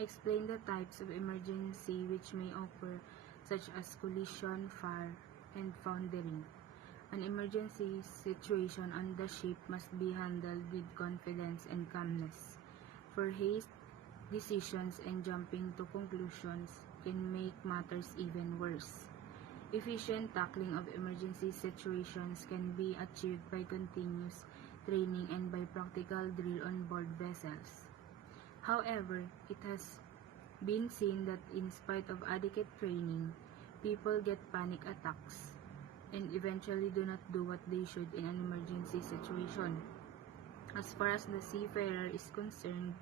Explain the types of emergency which may occur, such as collision, fire, and foundering. An emergency situation on the ship must be handled with confidence and calmness, for haste decisions and jumping to conclusions can make matters even worse. Efficient tackling of emergency situations can be achieved by continuous training and by practical drill on board vessels. However, it has been seen that in spite of adequate training, people get panic attacks and eventually do not do what they should in an emergency situation. As far as the seafarer is concerned,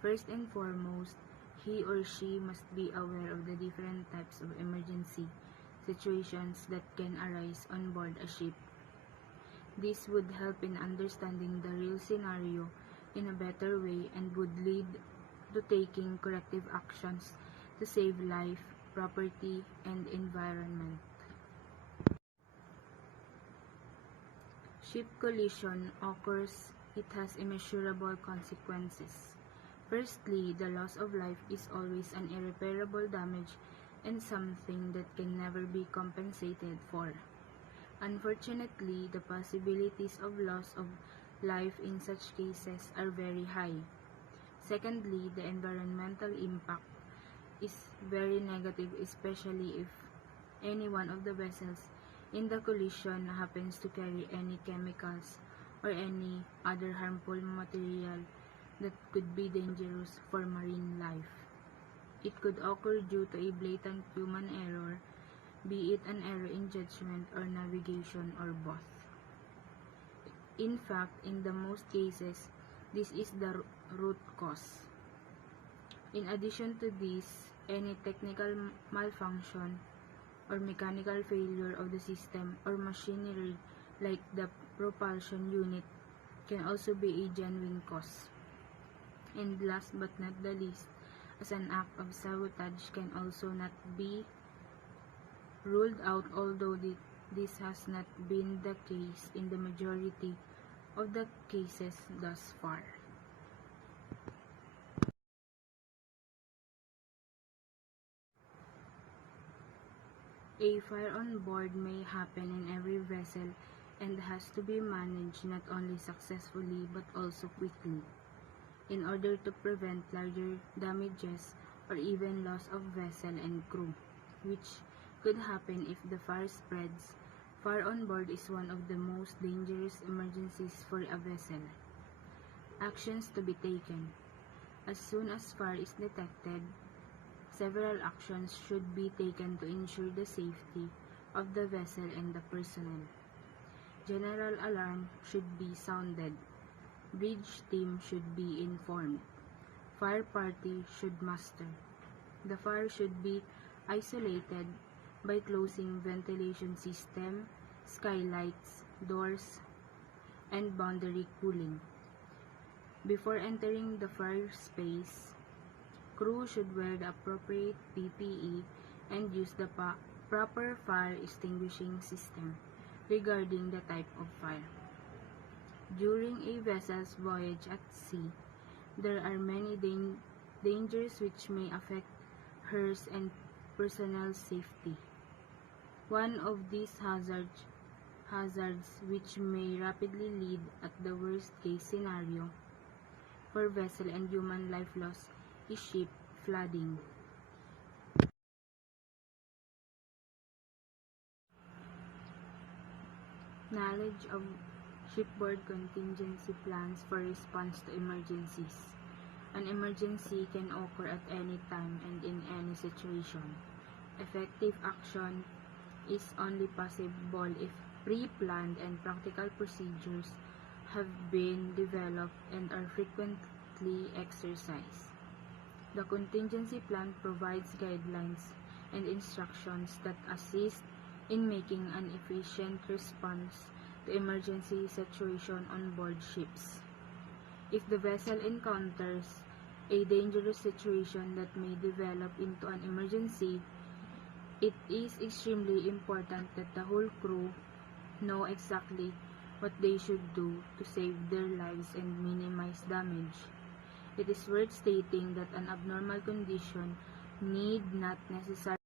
first and foremost, he or she must be aware of the different types of emergency situations that can arise on board a ship. This would help in understanding the real scenario in a better way and would lead to taking corrective actions to save life, property, and environment. Ship collision occurs, it has immeasurable consequences. Firstly, the loss of life is always an irreparable damage and something that can never be compensated for. Unfortunately, the possibilities of loss of life in such cases are very high. Secondly, the environmental impact is very negative, especially if any one of the vessels in the collision happens to carry any chemicals or any other harmful material that could be dangerous for marine life. It could occur due to a blatant human error, be it an error in judgment or navigation or both. In fact, in the most cases, this is the root cause. In addition to this, any technical malfunction or mechanical failure of the system or machinery like the propulsion unit can also be a genuine cause. And last but not the least, as an act of sabotage can also not be ruled out, although this has not been the case in the majority of the cases thus far. A fire on board may happen in every vessel and has to be managed not only successfully but also quickly, in order to prevent larger damages or even loss of vessel and crew, which could happen if the fire spreads. Fire on board is one of the most dangerous emergencies for a vessel. Actions to be taken. As soon as fire is detected, several actions should be taken to ensure the safety of the vessel and the personnel. General alarm should be sounded. Bridge team should be informed. Fire party should muster. The fire should be isolated by closing ventilation system, skylights, doors, and boundary cooling. Before entering the fire space, crew should wear the appropriate PPE and use the proper fire extinguishing system regarding the type of fire. During a vessel's voyage at sea, there are many dangers which may affect hers and personnel safety. One of these hazards which may rapidly lead at the worst case scenario for vessel and human life loss is ship flooding. Knowledge of shipboard contingency plans for response to emergencies. An emergency can occur at any time and in any situation. Effective action is only possible if pre-planned and practical procedures have been developed and are frequently exercised. The contingency plan provides guidelines and instructions that assist in making an efficient response to emergency situation on board ships. If the vessel encounters a dangerous situation that may develop into an emergency, it is extremely important that the whole crew know exactly what they should do to save their lives and minimize damage. It is worth stating that an abnormal condition need not necessarily